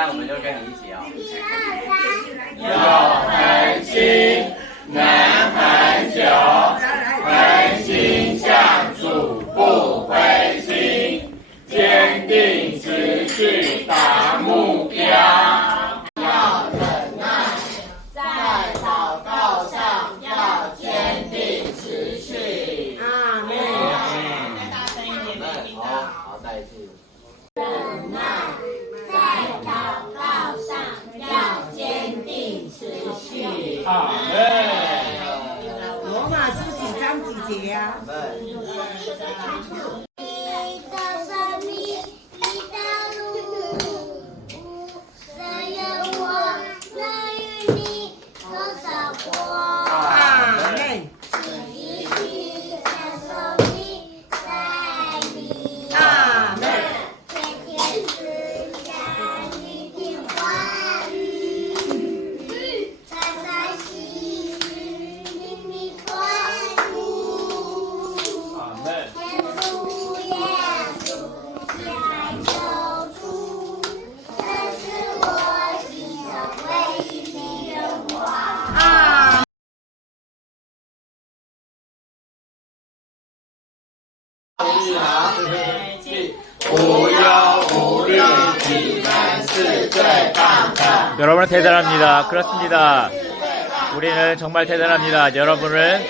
来我们就跟你一起哦。有恒心，能恒久，恒心向主不灰心，坚定持续达目标。要忍耐，在祷告上要坚定持续。阿门。再大声一点，没听到。好，再一次。忍耐，在祷告上要坚定持续。阿门。罗马书几章几节呀？你的生命，你的路，只愿我能与你同走过。阿门。一起享受你在你。阿门。天天思想你的话语，常常细语你的吩咐。阿门。天主耶稣来救主，这是我心中唯一的愿望。阿여러분은 대단합니다. 그렇습니다. 우리는 정말 대단합니다. 여러분은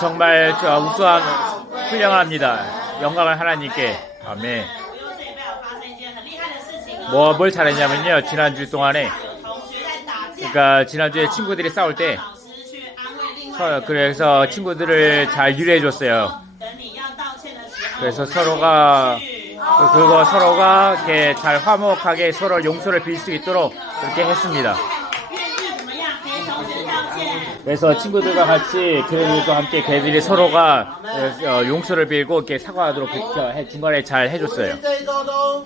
정말 우수한 훌륭합니다. 영광을 하나님께. 아멘. 我幼稚园被我发生一件很厉害的事情哦。 뭘 잘했냐면요. 지난주 동안에 同学在打架， 그러니까 지난주에 친구들이 싸울 때 老师去安慰另外一个人， 그래서 친구들을 잘 유래해 줬어요. 等你要道歉的时候， 그래서 서로가 이렇게 잘 화목하게 서로 용서를 빌 수 있도록 그렇게 했습니다. 愿意怎么样陪同学道歉？ 그래서 친구들과 같이 걔네들과 함께 걔들이 서로가 용서를 빌고 이렇게 사과하도록 그렇게 중간에 잘 해줬어요. 这一周都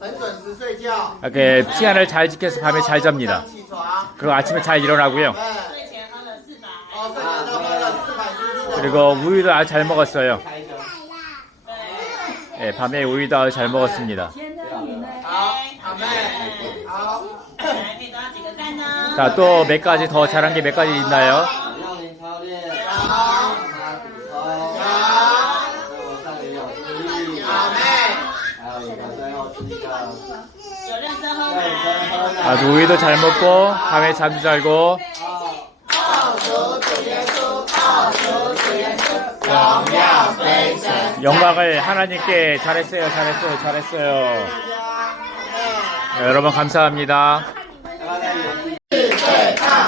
很准时睡觉， 이렇게 시간을 잘 지켜서 밤에 잘 잡니다. 起床， 그리고 아침에 잘 일어나고요. 睡前喝了400。 睡前都喝了400cc的。 그리고 우유도 아주 잘 먹었어요. 对， 예, 밤에 우유도 아주 잘 먹었습니다. 好，阿妹，好。 来，可以得到几个赞呢？ 자, 또 몇 가지 더 잘한 게 몇 가지 있나요? 让您操练，好，他补充，好，对我上也有注意。阿妹，还有一个最后是一个有认真喝认真奶。喝奶。 아주 우유도 잘 먹고 밤에 잠도 잘고 奥主主耶稣，奥主主耶稣，荣耀归神。 영광을 하나님께 잘했어요. 네, 여러분 감사합니다.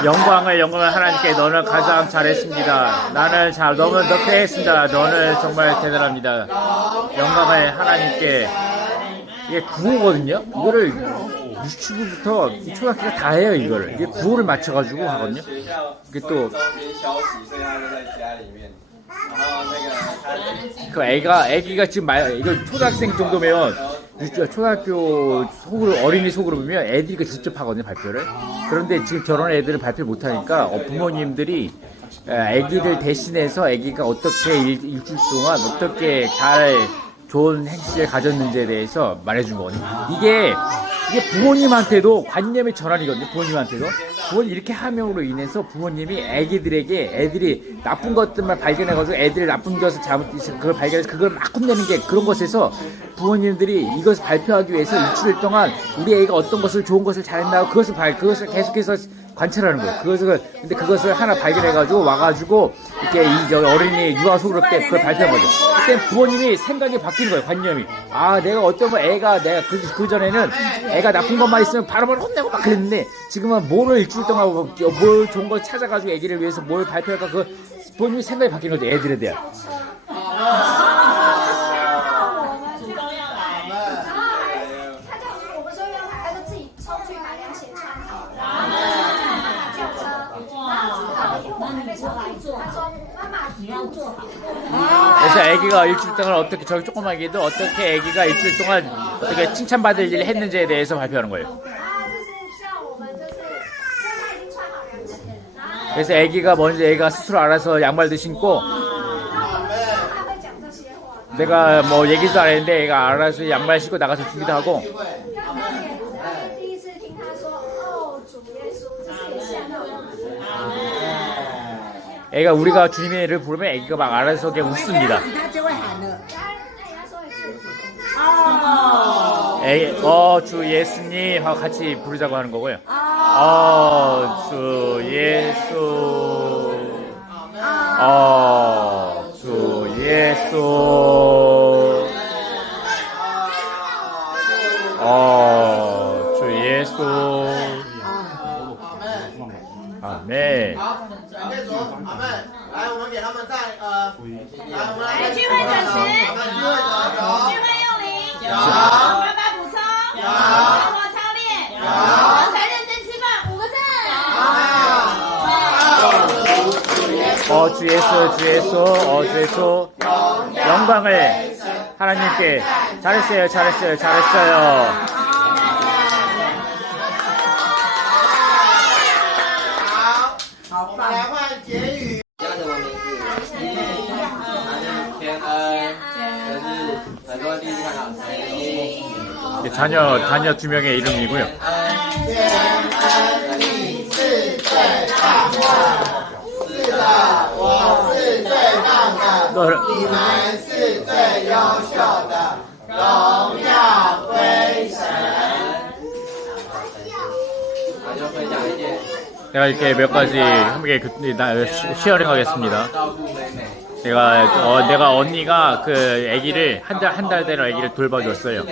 영광을 하나님께 너는 가장 잘했습니다. 나는 너무 높게 했습니다. 너는 정말 대단합니다. 영광을 하나님께. 이게 구호거든요. 이거를 유치부부터 초등학교가 다 해요. 이거를 이게 구호를 맞춰가지고 하거든요. 이게 또 中心休息，所以他就在家里面。然后那个他 그 애기가 지금 이거 초등학생 정도면 초등학교 속으로 어린이 속으로 보면 애들이 직접 하거든요 발표를. 그런데 지금 저런 애들은 발표 못 하니까 부모님들이 애기들 대신해서 애기가 어떻게 일주일 동안 어떻게 잘 좋은 행실을 가졌는지에 대해서 말해준 거거든요. 이게 부모님한테도 관념의 전환이거든요. 부모님 이렇게 함으로 인해서 부모님이 애들이 나쁜 것들만 발견해가지고 애들이 나쁜 것을 잘못해서 그걸 발견해서 그걸 막 혼내는 게 그런 것에서 부모님들이 이것을 발표하기 위해서 일주일 동안 우리 애가 어떤 것을 좋은 것을 잘했나 그것을 계속해서 관찰하는 거예요. 근데 그것을 하나 발견해가지고 와가지고 이렇게 이 어린이 유아 속으로 때 그걸 발표한 거죠. 그때 부모님이 생각이 바뀌는 거예요. 관념이. 아, 내가 어쩌면 내가 그 전에는 애가 나쁜 것만 있으면 바로바로 혼내고 막 그랬는데 지금은 뭐를 일주일 동안 뭘 좋은 걸 찾아가지고 애기를 위해서 뭘 발표할까 그 부모님이 생각이 바뀌는 거죠. 애들에 대한. 主动要来。他叫我们说要来，他就自己冲去把凉鞋穿好，然后就叫车，然后之后因为我还没冲来做，他说妈妈你要做好。 그래서 애기가 일주일 동안 어떻게 저기 조그만 애기도 어떻게 애기가 일주일 동안 어떻게 칭찬받을 일을 했는지에 대해서 발표하는 거예요. 啊，就是像我们就是因为他已经穿好凉鞋，然后 그래서 애기가 먼저 애가 스스로 알아서 양말도 신고 然后我们知道他会讲这些话， 내가 뭐 얘기도 안 했는데 애가 알아서 양말 신고 나가서 주기도 하고 刚刚也是第一主耶稣，这是也吓到我们。 애가 우리가 주님의 이름을 부르면 애기가 막 알아서 그냥 웃습니다. 他就会喊了。来说一次。주 예수님 하고 같이 부르자고 하는 거고요. 주 예수. 주 예수. 주 예수. 아멘. 好，感谢主，阿门。来，我们给他们在来，我们来聚会主持，我们聚会者聚会用灵，有爸爸补充，生活操练，刚才认真吃饭，5个赞。 주 예수, 주 예수, 주 예수. 영광을 하나님께. 잘했어요, 잘했어요, 잘했어요. 好，我们来换结语。叫什么名字？天恩，就是很多地方看到陈一。 자녀 2명의 이름이고요. 天恩，你是最棒的。是的，我是最棒的。你们是最优秀的。荣耀归神。 就分享一件 내가 이렇게 몇 가지 함께 쉐어링 하겠습니다. 내가 언니가 그 아기를 한 달 되는 아기를 돌봐줬어요.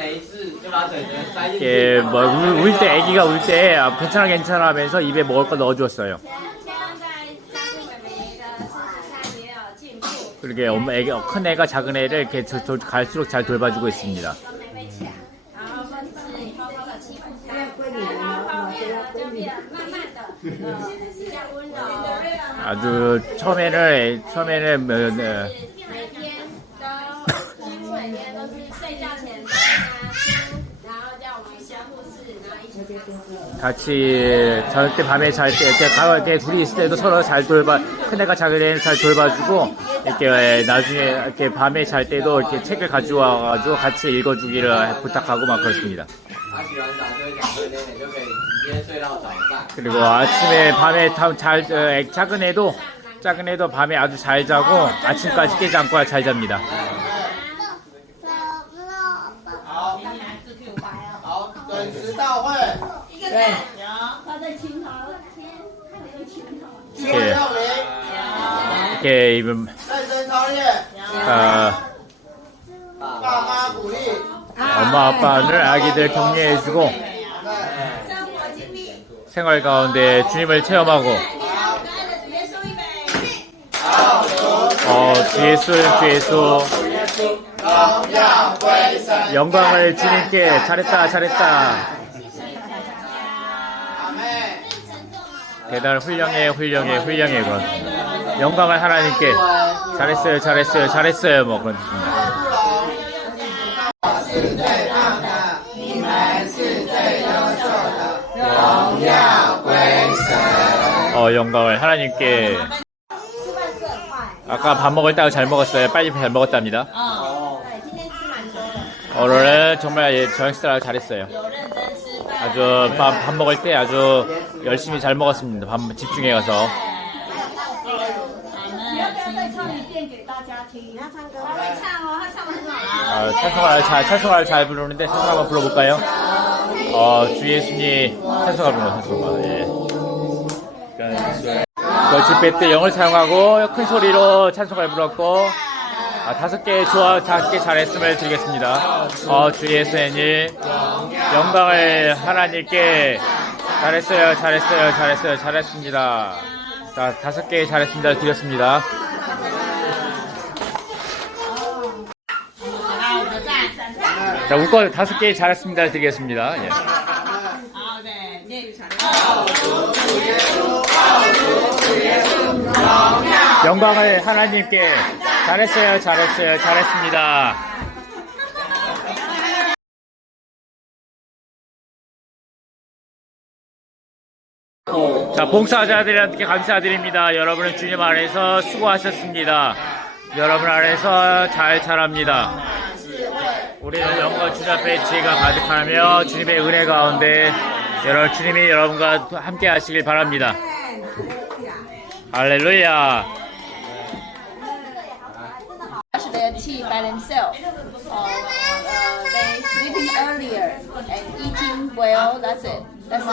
이렇게 뭐 울 때 아기가 울 때 괜찮아 하면서 입에 먹을 거 넣어주었어요. 그렇게 큰 애가 작은 애를 이렇게 갈수록 잘 돌봐주고 있습니다. 아주 처음에는 같이 잘 때 밤에 잘 때 이렇게 둘이 있을 때도 서로 잘 큰 애가 작은 애를 잘 돌봐주고 이렇게 나중에 이렇게 밤에 잘 때도 이렇게 책을 가져와가지고 같이 읽어주기를 부탁하고 막 그렇습니다. 그리고 아침에 밤에 작은 애도 밤에 아주 잘 자고 아침까지 깨지 않고 잘 잡니다. 好，准时到会。对，聚会用灵， 이렇게 认真操练，爸妈鼓励。 엄마 아빠는 아기들 격려해주고 생활 가운데 주님을 체험하고 주 예수 영광을 주님께 잘했다 대단 훌륭해 그런 영광을 하나님께 잘했어요 뭐 그런 뜻입니다. 是最棒的，你们是最优秀的，荣耀归神。 영광을 하나님께. 아까 밥 먹을 때 잘 먹었어요. 빨리 잘 먹었답니다. 오늘은 정말 저녁 식사를 잘했어요. 아주 밥 먹을 때 아주 열심히 잘 먹었습니다. 밥 집중해가서. 찬송가를 잘 부르는데 찬송 한번 불러볼까요? 주 예수님 찬송가 부르는 찬송가. 예. 집회 때 영을 사용하고 큰 소리로 찬송가를 불렀고 5개 잘했음을 드리겠습니다. 주 예수님 영광을 하나님께 잘했습니다. 자, 5개 잘했습니다 드렸습니다. 자, 웃고 5개 잘했습니다 드리겠습니다. 예. 영광을 하나님께 잘했습니다. 자, 봉사자들한테 감사드립니다. 여러분은 주님 안에서 수고하셨습니다. 여러분 안에서 잘 자랍니다. 우리는 영광 주님 앞에 지혜가 가득하며 주님의 은혜 가운데 여러분 주님이 여러분과 함께 하시길 바랍니다. 할렐루야. Brush their teeth by themselves. They sleeping earlier and eating well. That's it. That's it.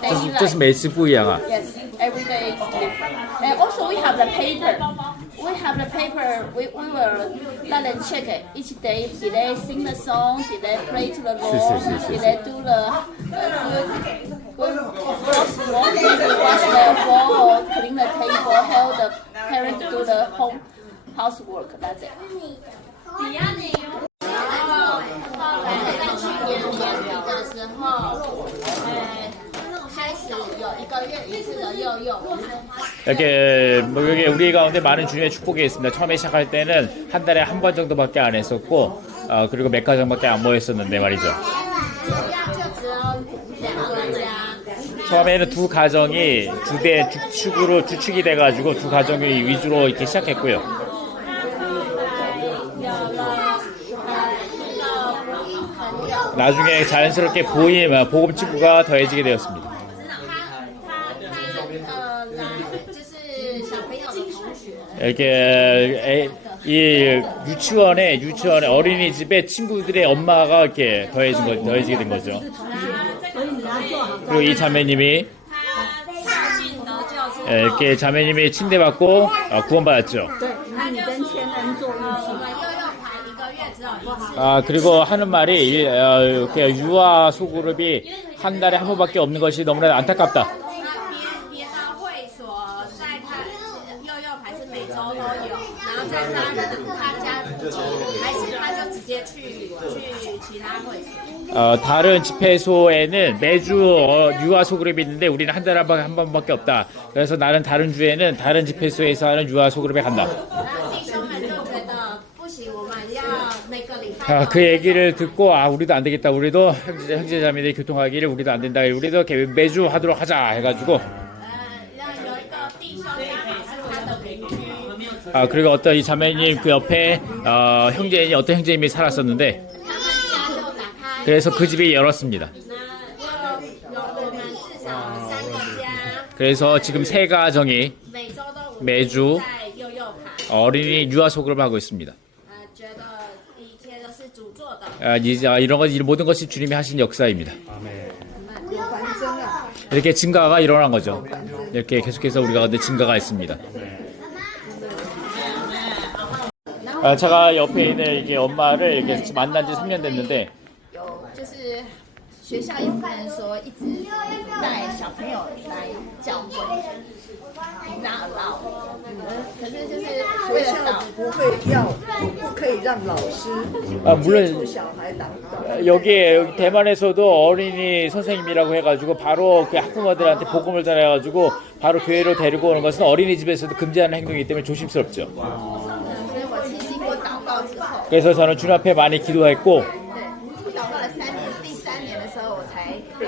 Daily 这是 life. 每次不一样啊。 Yes, every day is different. And also we have the paper. We have the paper. We will let them check it each day. Did they sing the song? Did they pray to the Lord? 是 Did they do the good housework? Maybe wash the wall, clean the table, help the parents do the home housework. That's it. 在去年年底的时候，开始有1个月1次的幼幼。 이렇게 뭐 여기 우리 가운데 많은 주님의 축복이 있습니다. 처음에 시작할 때는 한 달에 한 번 정도밖에 안 했었고, 그리고 몇 가정밖에 안 모였었는데 말이죠. 主要就只有2个家。 처음에는 두 가정이 주대 주축으로 주축이 돼가지고 두 가정이 위주로 이렇게 시작했고요. 나중에 자연스럽게 복음 친구가 더해지게 되었습니다. 就是小朋友的同学。 이렇게 이 유치원에 어린이집에 친구들의 엄마가 이렇게 더해지게 된 거죠. 그리고 이 자매님이 이렇게 자매님이 침대받고 구원받았죠. 그리고 하는 말이 이렇게 유아 소그룹이 한 달에 한 번밖에 없는 것이 너무나 안타깝다. 别的会所在他幼幼牌是每周都有，然后在他家还是他就直接去其他会所。 다른 집회소에는 매주 유아 소그룹이 있는데 우리는 한 달에 한 번밖에 없다. 그래서 나는 다른 주에는 다른 집회소에서 하는 유아 소그룹에 간다. 弟兄们就觉得不行，我们要每个礼拜。 그 얘기를 듣고 우리도 안 되겠다. 우리도 형제자매들이 교통하기를 우리도 안 된다. 우리도 매주 하도록 하자 해가지고. 让有一个弟兄是他的邻居。 그리고 어떤 이 자매님 그 옆에 어떤 형제님이 살았었는데 그래서 그 집이 열었습니다. 그래서 지금 3가정이 매주 어린이 유아 소그룹을 하고 있습니다. 모든 것이 주님이 하신 역사입니다. 이렇게 증가가 일어난 거죠. 이렇게 계속해서 우리가 근데 증가가 있습니다. 제가 옆에 있는 이게 엄마를 이렇게 만난 지 3년 됐는데 就是学校也不能说一直带小朋友来教会，那老，可是就是为了导。不可以让老师 물론 小孩挡道。 여기 대만에서도 어린이 선생님이라고 해가지고 바로 그 학부모들한테 복음을 전해가지고 바로 교회로 데리고 오는 것은 어린이집에서도 금지하는 행동이기 때문에 조심스럽죠. 所以我其实经过祷告之后， 그래서 저는 주님 앞에 많이 기도했고 祷告了3年，第3年的时候我才敢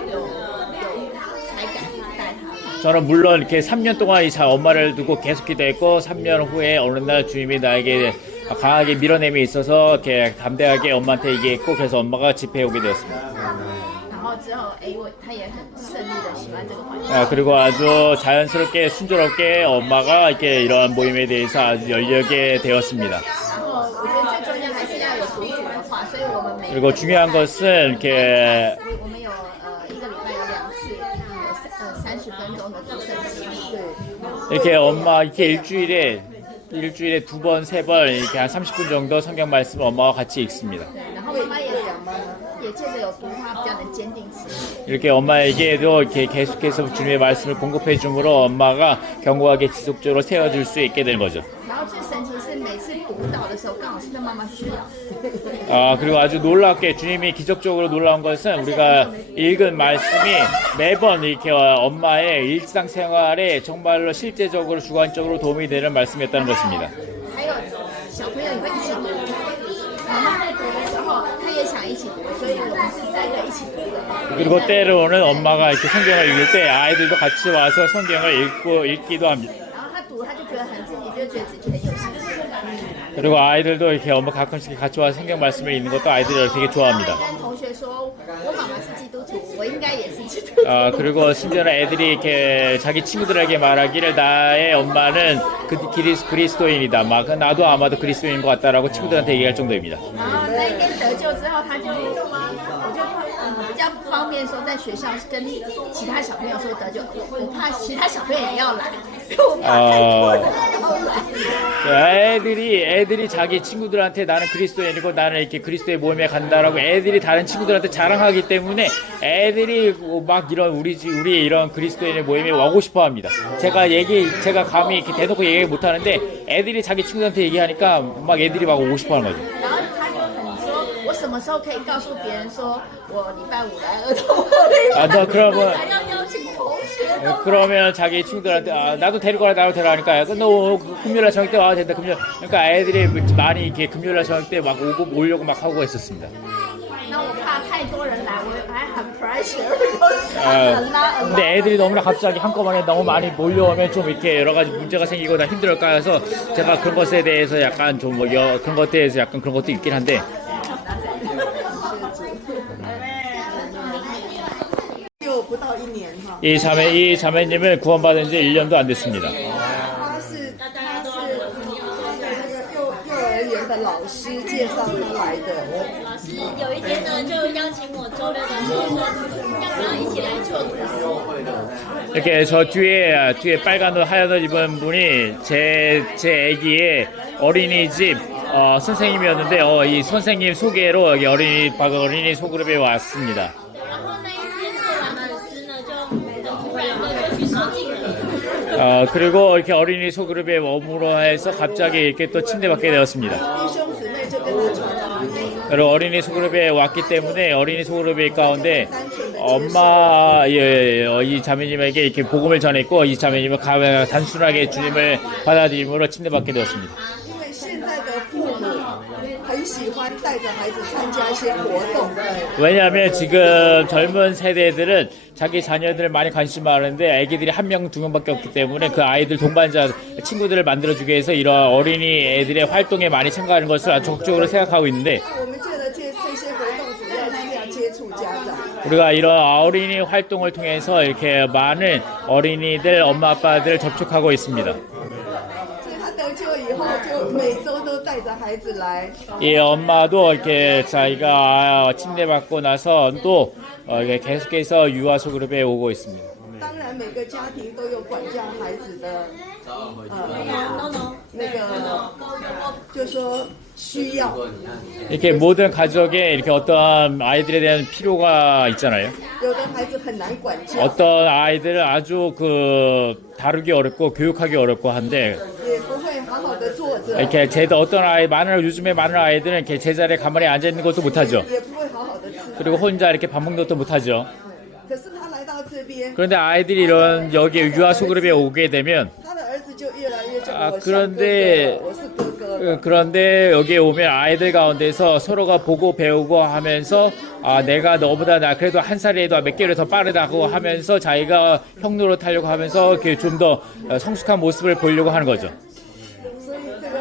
带他。 저는 물론 이렇게 3년 동안 이 엄마를 두고 계속 기도했고 3년 후에 어느 날 주님이 나에게 강하게 밀어냄이 있어서 이렇게 담대하게 엄마한테 얘기했고 그래서 엄마가 집회에 오게 되었습니다. 然后之后，他也很顺利的喜欢这个环境。 그리고 아주 자연스럽게 순조롭게 엄마가 이렇게 이러한 모임에 대해서 아주 열려게 되었습니다. 然后我觉得最重要还是要有主主的话，所以我们每 그리고 중요한 것은 이렇게 我们有1个礼拜有2次，有30分钟的读圣经。 이렇게 엄마 이렇게 일주일에 2번, 3번 이렇게 한 30분 정도 성경 말씀을 엄마와 같이 읽습니다. 然后妈妈也借着有读话比较能坚定自己。 이렇게 엄마에게도 이렇게 계속해서 주님의 말씀을 공급해 줌으로 엄마가 견고하게 지속적으로 세워줄 수 있게 되는 거죠. 然后最神奇是每次读到的时候，刚好是那妈妈需要。 그리고 아주 놀랍게 주님이 기적적으로 놀라운 것은 우리가 읽은 말씀이 매번 이렇게 엄마의 일상생활에 정말로 실제적으로 주관적으로 도움이 되는 말씀이었다는 것입니다. 还有小朋友也会一起读，妈妈在读的时候，他也想一起读，所以我们是3个一起读的。 그리고 때로는 엄마가 이렇게 성경을 읽을 때 아이들도 같이 와서 성경을 읽기도 합니다. 然后他读，他就觉得自己很有兴趣。 그리고 아이들도 이렇게 엄마 가끔씩 같이 와서 성경 말씀을 읽는 것도 아이들이 되게 좋아합니다. 跟同学说，我妈妈是基督徒，我应应该也是基督徒。 그리고 심지어는 애들이 이렇게 자기 친구들에게 말하기를 나의 엄마는 그리스도인이다. 막 나도 아마도 그리스도인인 것 같다라고 친구들한테 얘기할 정도입니다. 然后那一天得救之后，他就我就比较不方便说在学校跟其他小朋友说得救，我怕其他小朋友也要来，我怕太多人要来。 애들이 자기 친구들한테 나는 그리스도인이고 나는 이렇게 그리스도의 모임에 간다라고 애들이 다른 친구들한테 자랑하기 때문에 애들이 막 이런 우리의 이런 그리스도인의 모임에 오고 싶어 합니다. 제가 감히 이렇게 대놓고 얘기 못 하는데 애들이 자기 친구들한테 얘기하니까 막 애들이 막 오고 싶어 하는 거죠. 然后他就很说，我什么时候可以告诉别人说我礼拜五来儿童会？ 너 그러면 还要邀请同学都。 그러면 자기 친구들한테 나도 데리고 가라 나도 데리고 가니까 너 금요일날 저녁 때 와야 된다 금요일 그러니까 애들이 많이 이렇게 금요일날 저녁 때 막 오려고 막 하고 했었습니다. 那我怕太多人来，我还很 pressure，很拉很拉。 근데 애들이 너무나 갑자기 한꺼번에 너무 많이 몰려오면 좀 이렇게 여러 가지 문제가 생기거나 힘들까 해서 제가 그런 것에 대해서 약간 좀 그런 것에 대해서 약간 그런 것도 있긴 한데 就不到1年哈。 이 자매님은 구원받은 지 1년도 안 됐습니다. 他是那个幼儿园的老师介绍他来的。 老师有一天呢，就邀请我周六的时候说，要不要一起来做主食？ 이렇게 저 뒤에 빨간 옷 하얀 옷 입은 분이 제 아기의 어린이집 선생님이었는데 이 선생님 소개로 여기 어린이 소그룹에 왔습니다. 然后那一天做完主食呢，就很突然的就去收进了。 그리고 이렇게 어린이 소그룹에 머무러 해서 갑자기 이렇게 또 침대받게 되었습니다. 弟兄姊妹就跟他传福音， 그리고 어린이 소그룹에 왔기 때문에 어린이 소그룹 가운데 엄마 이 자매님에게 이렇게 복음을 전했고 이 자매님은 단순하게 주님을 받아들임으로 침대받게 되었습니다. 因为现在的父母很喜欢带着孩子参加一些活动， 왜냐하면 지금 젊은 세대들은 자기 자녀들을 많이 관심 많은데 아기들이 한 명, 두 명밖에 없기 때문에 그 아이들 동반자 친구들을 만들어주기 위해서 이런 어린이 애들의 활동에 많이 참가하는 것을 아주 적극적으로 생각하고 있는데 我们借的这些活动主要是要接触家长。 우리가 이런 어린이 활동을 통해서 이렇게 많은 어린이들 엄마 아빠들을 접촉하고 있습니다. 所以他得救以后，就每周都带着孩子来。 이 엄마도 이렇게 자기가 침대받고 나서 또 이렇게 계속해서 유아 소그룹에 오고 있습니다. 当然，每个家庭都有管教孩子的那个，就说需要。 이렇게 모든 가족에 이렇게 어떤 아이들에 대한 필요가 있잖아요. 有的孩子很难管教， 어떤 아이들은 아주 다루기 어렵고 교육하기 어렵고 한데 也不会好好的坐着， 이렇게 요즘에 많은 아이들은 이렇게 제자리에 가만히 앉아 있는 것도 못하죠. 也不会好好的吃。 그리고 혼자 이렇게 밥 먹는 것도 못하죠. 可是他来到这边， 그런데 아이들이 이런 여기 유아 소그룹에 오게 되면 他的儿子就越来越叫 아, 我像哥 그런데 哥，我是哥哥。 그런데 여기에 오면 아이들 가운데서 서로가 보고 배우고 하면서 내가 너보다 나 그래도 한 살이라도 몇 개월 더 빠르다고 하면서 자기가 형 노릇하려고 하면서 이렇게 좀 더 성숙한 모습을 보이려고 하는 거죠. 所以这个，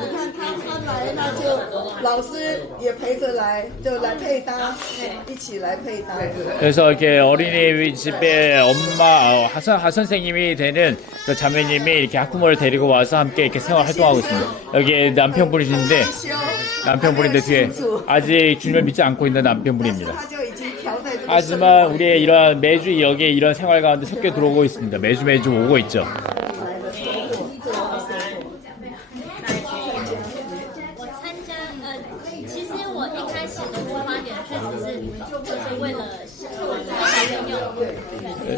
你看他来，那就老师也陪着来，就来配搭，一起来配搭。 그래서 이렇게 어린이집에 엄마 하 선생님이 되는 그 자매님이 이렇게 학부모를 데리고 와서 함께 이렇게 생활 활동하고 있습니다. 여기 남편분이신데 남편분인데 뒤에 아직 주님을 믿지 않고 있는 남편분입니다. 他就已经调在这个 하지만 우리의 이런 매주 여기에 이런 생활 가운데 섞여 들어오고 있습니다. 매주 오고 있죠. 我参加其实我一开始的出发点确实是就是为了小朋友，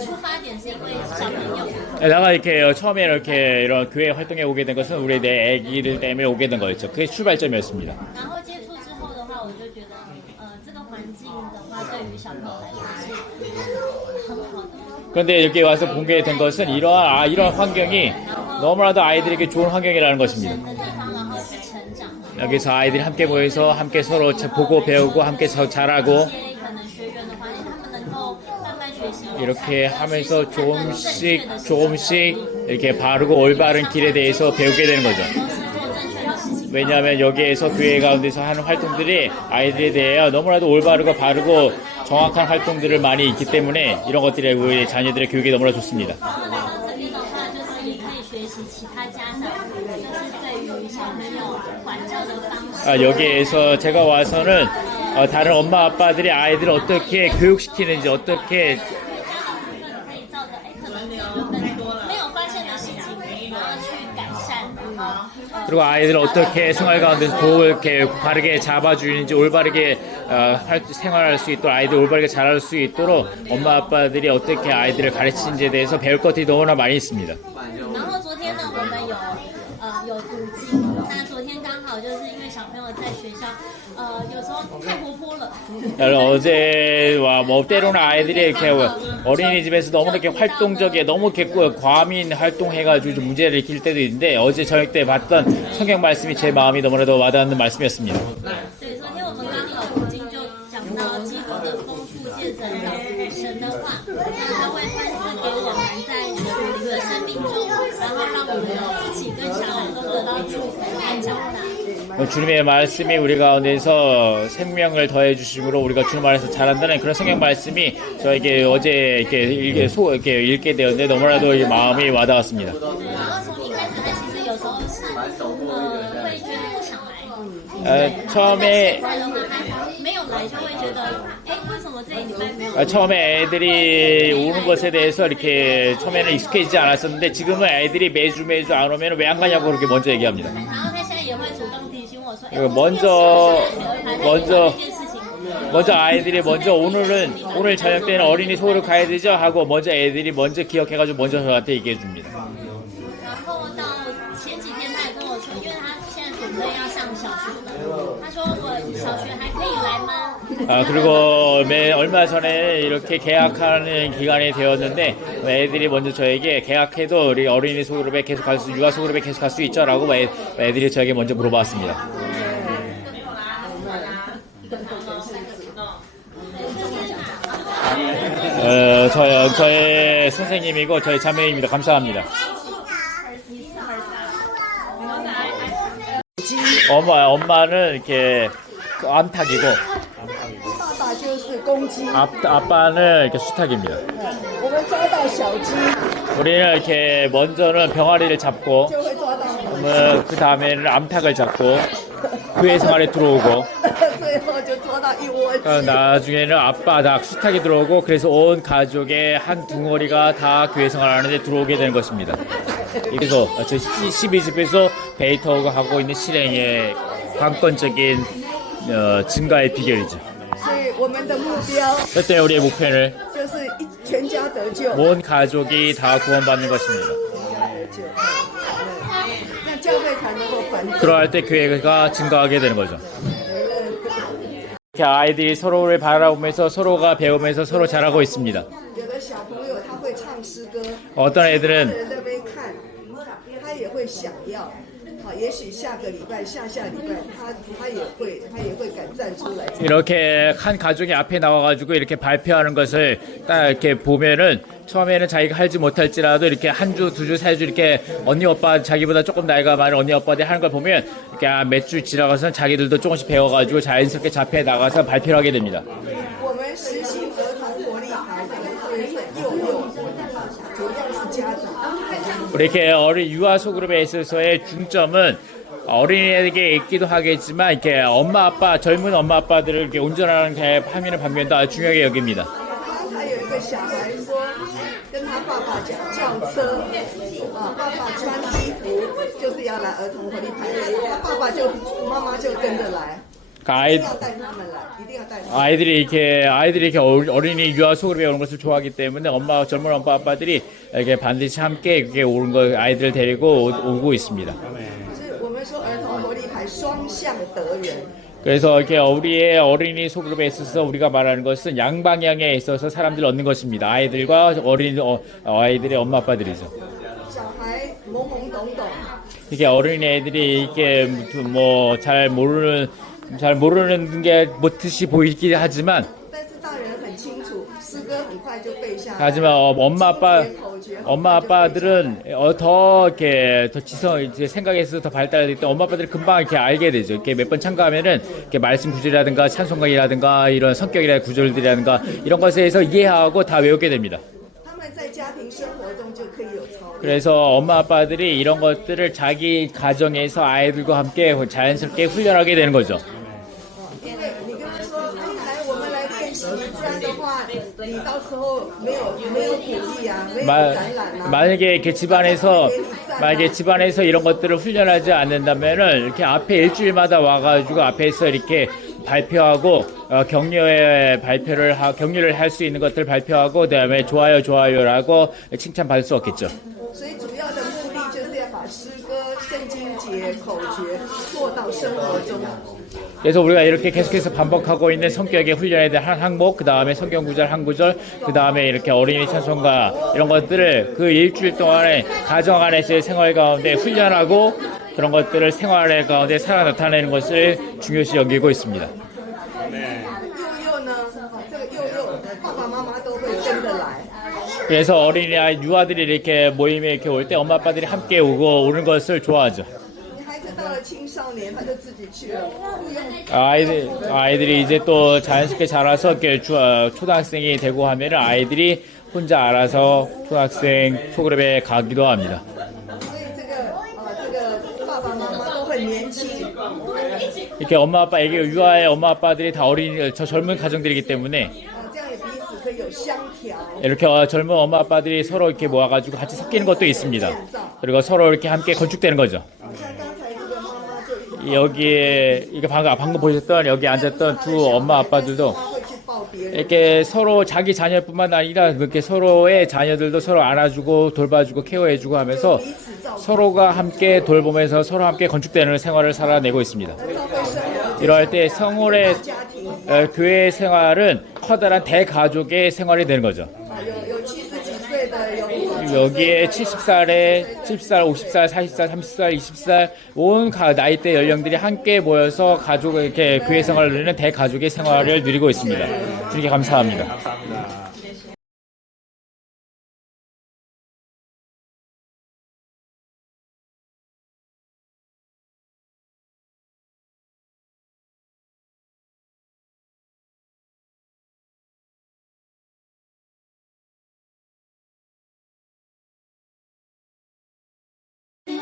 出发点是因为小朋友。 내가 이렇게 처음에 이렇게 이런 교회 활동에 오게 된 것은 우리 내 아기를 때문에 오게 된 거였죠. 그게 출발점이었습니다. 然后接触之后的话，我就觉得这个环境的话，对于小朋友来说是很好的。 그런데 여기 와서 보게 된 것은 이런 환경이 너무나도 아이들에게 좋은 환경이라는 것입니다. 的地方，然后去成长。 여기서 아이들이 함께 모여서 함께 서로 보고 배우고 함께 잘하고 一些可能学员的话，他们能够慢慢学习。 이렇게 하면서 조금씩 이렇게 바르고 올바른 길에 대해서 배우게 되는 거죠. 做正确的事情。 왜냐하면 여기에서 교회 가운데서 하는 활동들이 아이들에 대해 너무나도 올바르고 바르고 정확한 활동들을 많이 있기 때문에 이런 것들이 우리 자녀들의 교육에 너무나 좋습니다. 然后来到这边的话，就是也可以学习其他家长，就是对于小朋友管教的方式。 여기에서 제가 와서는 다른 엄마 아빠들이 아이들을 어떻게 교육시키는지 어떻게 可以照着可能原本没有发现的事情，然后去改善。 그리고 아이들을 어떻게 생활 가운데서 도 이렇게 바르게 잡아주는지 올바르게 생활할 수 있도록 아이들 올바르게 자랄 수 있도록 엄마 아빠들이 어떻게 아이들을 가르치는지에 대해서 배울 것들이 너무나 많이 있습니다. 然后昨天呢，我们有读经，那昨天刚好就是因为小朋友在学校，有时候太活泼了。 어제와 뭐 때로는 아이들이 이렇게 어린이집에서 너무 이렇게 활동적이게 너무 이렇게 과민 활동해가지고 좀 문제를 일으킬 때도 있는데 어제 저녁 때 봤던 성경 말씀이 제 마음이 너무나도 와닿는 말씀이었습니다. 所以昨天我们刚好读经就讲到基督的丰富见证了神的话，他会分赐给我们在属灵的生命中，然后让我们自己跟小孩都得到祝福和长大。 주님의 말씀이 우리 가운데서 생명을 더해 주심으로 우리가 주님 안에서 자란다는 그런 성경 말씀이 저에게 어제 이렇게 읽게 되었는데 너무나도 이 마음이 와닿았습니다. 然后从一开始他其实有时候是会觉得不想来， 처음에 没有来就会觉得，哎，为什么这一礼拜没有？ 처음에 애들이 오는 것에 대해서 이렇게 처음에는 익숙해지지 않았었는데 지금은 애들이 매주 안 오면 왜 안 가냐고 그렇게 먼저 얘기합니다. 然后他现在也会主动提醒我说，哎， 먼저 아이들이 먼저 오늘 저녁 때는 어린이 소로 가야 되죠 하고 먼저 애들이 먼저 기억해가지고 먼저 저한테 얘기해 줍니다. 然后到前几天他也跟我说，因为他现在准备要上小学了，他说我小学还可以来吗？ 그리고 얼마 전에 이렇게 계약하는 기간이 되었는데 애들이 먼저 저에게 계약해도 우리 어린이 소그룹에 계속 갈 수, 육아 소그룹에 계속 갈 수 있죠라고 애들이 저에게 먼저 물어봤습니다. 저의 선생님이고 저의 자매입니다. 감사합니다. 엄마는 이렇게 암탉이고 爸爸就是公鸡， 아빠는 이렇게 수탉입니다. 我们抓到小鸡 우리는 이렇게 먼저는 병아리를 잡고 就会抓到， 그 다음에는 암탉을 잡고 그의 생활에 들어오고 最后就抓到一窝鸡。 나중에는 아빠 닭 수탉이 들어오고 그래서 온 가족의 한 둥어리가 다 교회 생활하는데 들어오게 되는 것입니다. 그래서 저 12집에서 베이터가 하고 있는 실행의 관건적인 증가의 비결이죠. 所以我们的目标 그때 우리의 목표는 就是全家得救。 온 가족이 다 구원받는 것입니다. 那教会才能够繁殖。 그러할 때 교회가 증가하게 되는 거죠. 이렇게 아이들이 서로를 바라보면서 서로가 배우면서 서로 자라고 있습니다. 有的小朋友他会唱诗歌， 어떤 애들은 人在那边看，他也会想要。好，也许下个礼拜、下下礼拜，他也会敢站出来。 이렇게 한 가족이 앞에 나와가지고 이렇게 발표하는 것을 딱 이렇게 보면은 처음에는 자기가 할지 못할지라도 이렇게 한 주, 두 주, 세 주 이렇게 언니 오빠 자기보다 조금 나이가 많은 언니 오빠들이 하는 걸 보면 이렇게 몇 주 지나가서는 자기들도 조금씩 배워가지고 자연스럽게 잡혀 나가서 발표를 하게 됩니다. 我们实行儿童活力牌这个特别是幼幼，主要是家长。 이렇게 어린 유아 소그룹에 있어서의 중점은 어린이에게 있기도 하겠지만 이렇게 엄마 아빠 젊은 엄마 아빠들을 이렇게 운전하는 하면은 방면도 아주 중요하게 여깁니다. 他有一个小孩说，跟他爸爸讲叫车，爸爸穿衣服就是要来儿童活力排队，他爸爸妈妈就跟着来， 一定要带他们来，一定要带他们来。 아이들이 이렇게 어린이 유아 소그룹에 오는 것을 좋아하기 때문에 젊은 엄마 아빠들이 이렇게 반드시 함께 이렇게 오는 거 아이들을 데리고 오고 있습니다. 是我们说儿童活力牌双向得人。 그래서 이렇게 우리의 어린이 소그룹에 있어서 우리가 말하는 것은 양방향에 있어서 사람들을 얻는 것입니다. 아이들과 아이들의 엄마 아빠들이죠. 小孩懵懵懂懂， 이렇게 어린이 애들이 이렇게 뭐 잘 모르는 게 못듯이 보이긴 하지만 但是大人很清楚，诗歌很快就背下来。 하지만 엄마 아빠들은 더 이렇게 더 이제 생각에서 더 발달될 때 엄마 아빠들이 금방 이렇게 알게 되죠. 이렇게 몇 번 참가하면은 이렇게 말씀 구절이라든가 찬송가이라든가 이런 성격이라든가 구절들이라든가 이런 것에 대해서 이해하고 다 외우게 됩니다. 他们在家庭生活中就可以有操练。 그래서 엄마 아빠들이 이런 것들을 자기 가정에서 아이들과 함께 자연스럽게 훈련하게 되는 거죠. 因为你跟他说，哎，来，我们来练习，这样的话，你到时候没有鼓励啊，没有展览啊。 만약에 이렇게 집안에서 이런 것들을 훈련하지 않는다면은 이렇게 앞에 일주일마다 와가지고 앞에서 이렇게 발표하고 격려의 격려를 할 수 있는 것들 발표하고 그다음에 좋아요라고 칭찬받을 수 없겠죠. 所以主要的目的就是要把诗歌、圣经节、口诀做到生活中。 그래서 우리가 이렇게 계속해서 반복하고 있는 성격의 훈련에 대한 한 항목, 그 다음에 성경 구절 한 구절, 그 다음에 이렇게 어린이 찬송가 이런 것들을 그 일주일 동안에 가정 안에서의 생활 가운데 훈련하고 그런 것들을 생활의 가운데 살아 나타내는 것을 중요시 여기고 있습니다. 幼幼呢，这个幼幼爸爸妈妈都会跟着来。 그래서 어린이나 유아들이 이렇게 모임에 이렇게 올 때 엄마 아빠들이 함께 오는 것을 좋아하죠. 你孩子到了青少年，他就自己去了，不用。 아이들이 이제 또 자연스럽게 자라서 이렇게 초등학생이 되고 하면은 아이들이 혼자 알아서 초등학생 소그룹에 가기도 합니다. 所以这个爸爸妈妈都很年轻。 이렇게 엄마 아빠 애기 유아의 엄마 아빠들이 다 젊은 가정들이기 때문에 这样也彼此可以有相调。 이렇게 젊은 엄마 아빠들이 서로 이렇게 모아가지고 같이 섞이는 것도 있습니다. 그리고 서로 이렇게 함께 건축되는 거죠. 像刚才这个妈妈就 여기에 이게 방금 보셨던 여기 앉았던 두 엄마 아빠들도 会去抱别人。 이렇게 서로 자기 자녀뿐만 아니라 이렇게 서로의 자녀들도 서로 안아주고 돌봐주고 케어해주고 하면서 서로가 함께 돌보면서 서로 함께 건축되는 생활을 살아내고 있습니다. 이럴 때 성월의 교회 생활은 커다란 대가족의 생활이 되는 거죠. 有70几岁的，有 여기에 70살, 50살, 40살, 30살, 20살 온 나이대 연령들이 함께 모여서 가족 이렇게 교회 생활을 누리는 대가족의 생활을 누리고 있습니다. 주님께 감사합니다. 감사합니다.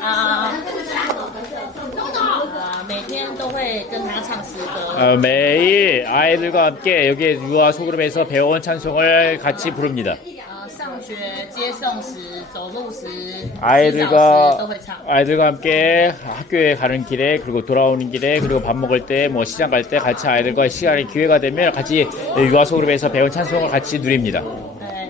아, 每天都会跟他唱诗歌。 매일 아이들과 함께 여기 유아 소그룹에서 배워온 찬송을 같이 부릅니다. 上学接送时、走路时、洗澡时 아이들과 都会唱。 함께 학교에 가는 길에 그리고 돌아오는 길에 그리고 밥 먹을 때 뭐 시장 갈 때 같이 아이들과 시간이 기회가 되면 같이 유아 소그룹에서 배운 찬송을 같이 누립니다.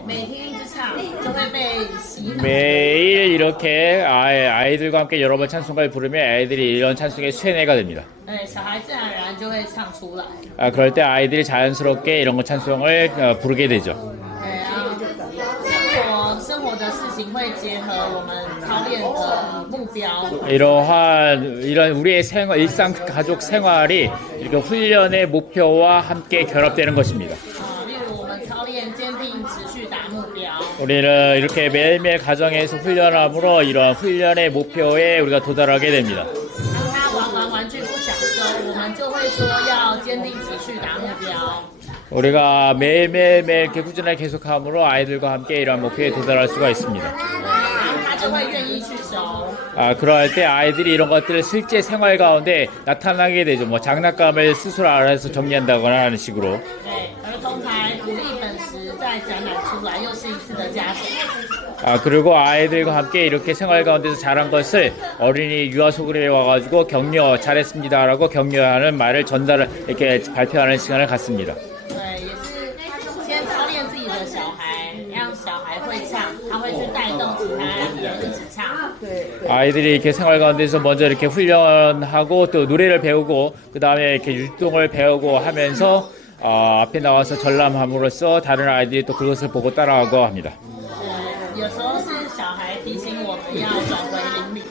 每天一直唱，就会被洗脑。 매일 이렇게 아이들과 함께 여러 번 찬송가를 부르면 아이들이 이런 찬송의 수혜내가 됩니다. 小孩自然而然就会唱出来。 그럴 때 아이들이 자연스럽게 이런 찬송을 부르게 되죠. 生活的事情会结合我们操练的目标。 이런 우리의 일상 가족 생활이 이렇게 훈련의 목표와 함께 결합되는 것입니다. 例如我们操练坚定持续达目标。 우리는 이렇게 매일매일 가정에서 훈련함으로 이러한 훈련의 목표에 우리가 도달하게 됩니다. 当他玩玩具不享受，我们就会说要坚定持续达目标。 우리가 매일매일 이렇게 꾸준하게 계속함으로 아이들과 함께 이러한 목표에 도달할 수가 있습니다. 他就会愿意去收。 그럴 때 아이들이 이런 것들을 실제 생활 가운데 나타나게 되죠. 뭐 장난감을 스스로 알아서 정리한다거나 하는 식으로. 儿童台鼓励本时再展览出来，又是一次的加成。 그리고 아이들과 함께 이렇게 생활 가운데서 잘한 것을 어린이 유아 소그룹에 와가지고 격려 잘했습니다라고 격려하는 말을 전달을 이렇게 발표하는 시간을 갖습니다. 也是先操练自己的小孩，让小孩会唱，他会去带动其他人一起唱。 아이들이 이렇게 생활 가운데서 먼저 이렇게 훈련하고 또 노래를 배우고 그 다음에 이렇게 율동을 배우고 하면서 앞에 나와서 전람함으로써 다른 아이들이 또 그것을 보고 따라하고 합니다. 有时候是小孩提醒我们要转回灵里。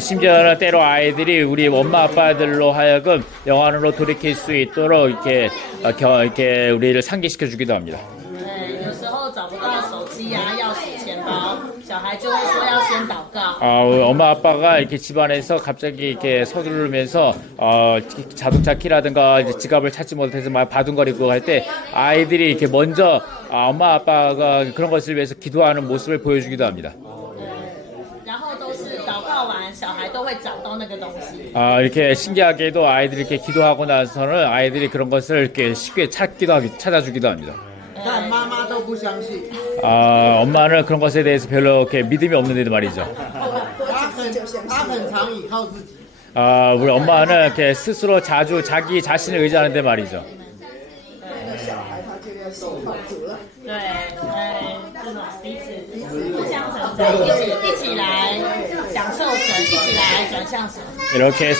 심지어는 때로 아이들이 우리 엄마 아빠들로 하여금 영 안으로 돌이킬 수 있도록 이렇게 우리를 상기시켜 주기도 합니다. 有时候找不到手机啊、钥匙、钱包，小孩就会说要先祷告。 엄마 아빠가 이렇게 집안에서 갑자기 이렇게 서두르면서 자동차 키라든가 이제 지갑을 찾지 못해서 막 바둥거리고 할 때 아이들이 이렇게 먼저 엄마 아빠가 그런 것을 위해서 기도하는 모습을 보여주기도 합니다. 然后都是祷告完，小孩都会找到那个东西。 이렇게 신기하게도 아이들이 이렇게 기도하고 나서는 아이들이 그런 것을 이렇게 쉽게 찾아주기도 합니다. 但妈妈都不相信， 엄마는 그런 것에 대해서 별로 이렇게 믿음이 없는데도 말이죠. 她很常依靠自己。 우리 엄마는 이렇게 스스로 자주 자기 자신을 의지하는데 말이죠. 小孩他就要信靠主了。对，这种彼此互相成长，一起来享受神，一起来转向神。 이렇게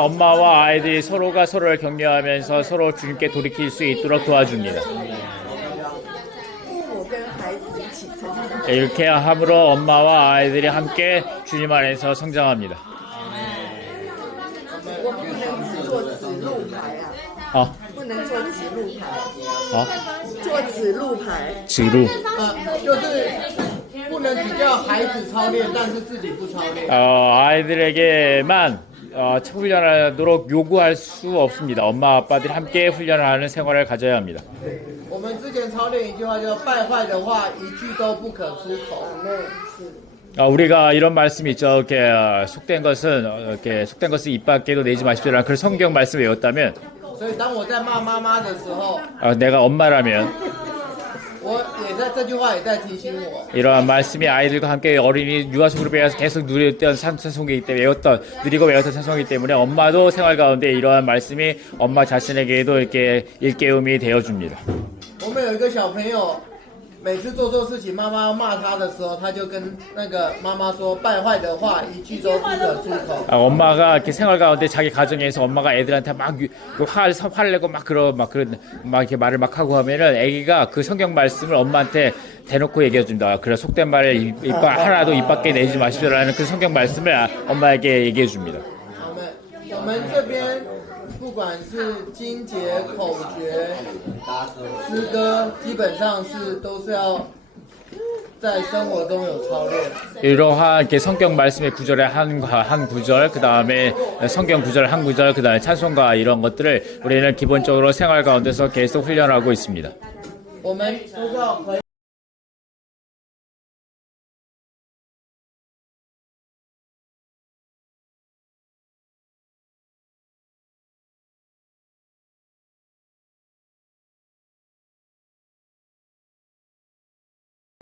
엄마와 아이들이 서로가 서로를 격려하면서 서로 주님께 돌이킬 수 있도록 도와줍니다. 父母跟孩子一起成长。 이렇게 함으로 엄마와 아이들이 함께 주님 안에서 성장합니다. 我们不能只做指路牌啊，不能做指路牌，做指路牌。 지루. 就是不能只叫孩子操练，但是自己不操练。 아이들에게만 훈련하도록 요구할 수 없습니다. 엄마 아빠들이 함께 훈련을 하는 생활을 가져야 합니다. 我们之前操练一句话叫“败坏的话一句都不可出口”。 우리가 이런 말씀이 있죠. 이렇게 속된 것은 입 밖에도 내지 마십시오라는 그런 성경 말씀을 외웠다면 所以当我在骂妈妈的时候， 내가 엄마라면 我也在这句话也在提醒我， 이러한 말씀이 아이들과 함께 어린이 유아 속으로 배워서 계속 누렸던 찬송이기 때문에 누리고 외웠던 찬송이기 때문에 엄마도 생활 가운데 이러한 말씀이 엄마 자신에게도 이렇게 일깨움이 되어줍니다. 我们有一个小朋友，每次做错事情，妈妈骂他的时候，他就跟那个妈妈说败坏的话一句都不可出口。 엄마가 이렇게 생활 가운데 자기 가정에서 엄마가 애들한테 막 화를 내고 막 이렇게 말을 막 하고 하면은 애기가 그 성경 말씀을 엄마한테 대놓고 얘기해 줍니다. 그래 속된 말을 하나도 입 밖에 내지 마십시오라는 그 성경 말씀을 엄마에게 얘기해 줍니다. 我们这边不管是经节、口诀、诗歌，基本上都是要在生活中有操练。 이러한 이렇게 성경 말씀의 구절의 한 구절, 그 다음에 성경 구절 한 구절, 그 다음에 찬송가 이런 것들을 우리는 기본적으로 생활 가운데서 계속 훈련하고 있습니다. 我们都要回。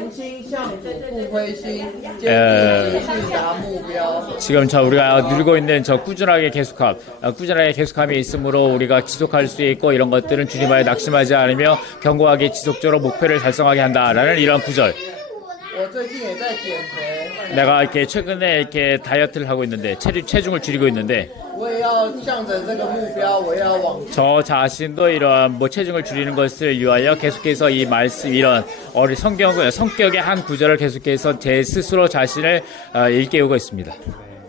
心向主不灰心，坚定持续达目标。 지금 우리가 누리고 있는 꾸준하게 계속함이 있으므로 우리가 지속할 수 있고 이런 것들은 주님 안에 낙심하지 않으며 견고하게 지속적으로 목표를 달성하게 한다라는 이런 구절. 我最近也在减肥， 내가 이렇게 최근에 이렇게 다이어트를 하고 있는데 체중을 줄이고 있는데 我也要向着这个目标，我也要往。 저 자신도 이런 체중을 줄이는 것을 위하여 계속해서 이 말씀 이런 성격의 한 구절을 계속해서 제 스스로 자신을 일깨우고 있습니다.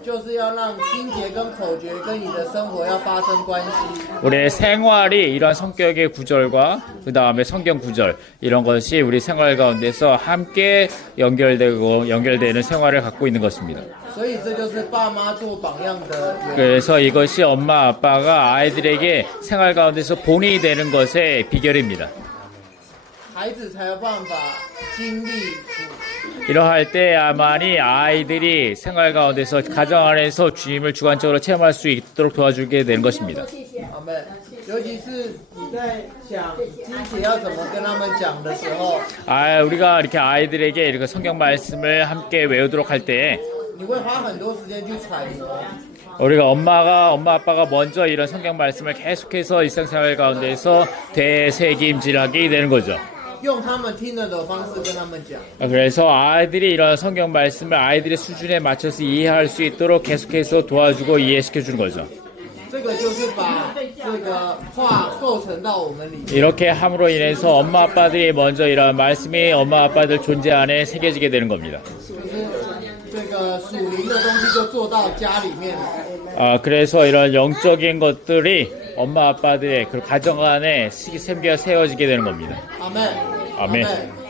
就是要让经节跟口诀跟你的生活要发生关系。 우리의 생활이 이런 성격의 구절과 그 다음에 성경 구절 이런 것이 우리 생활 가운데서 함께 연결되는 생활을 갖고 있는 것입니다. 所以这就是爸妈做榜样的原因。 그래서 이것이 엄마 아빠가 아이들에게 생활 가운데서 본이 되는 것의 비결입니다. 孩子才有办法经历主。 이러할 때야만이 아이들이 생활 가운데서 가정 안에서 주님을 주관적으로 체험할 수 있도록 도와주게 되는 것입니다. 阿们，尤其是你在想经节要怎么跟他们讲的时候， 우리가 이렇게 아이들에게 이렇게 성경 말씀을 함께 외우도록 할 때 你会花很多时间去揣摩。 우리가 엄마 아빠가 먼저 이런 성경 말씀을 계속해서 일상생활 가운데서 되새김질하게 되는 거죠. 用他们听得懂方式跟他们讲。 그래서 아이들이 이런 성경 말씀을 아이들의 수준에 맞춰서 이해할 수 있도록 계속해서 도와주고 이해시켜 주는 거죠. 这个就是把这个话构成到我们里面。 이렇게 함으로 인해서 엄마 아빠들이 먼저 이런 말씀이 엄마 아빠들 존재 안에 새겨지게 되는 겁니다. 这个属灵的东西就做到家里面来。 그래서 이런 영적인 것들이 엄마 아빠들의 그 가정 안에 세워지게 되는 겁니다. 아멘. 아멘.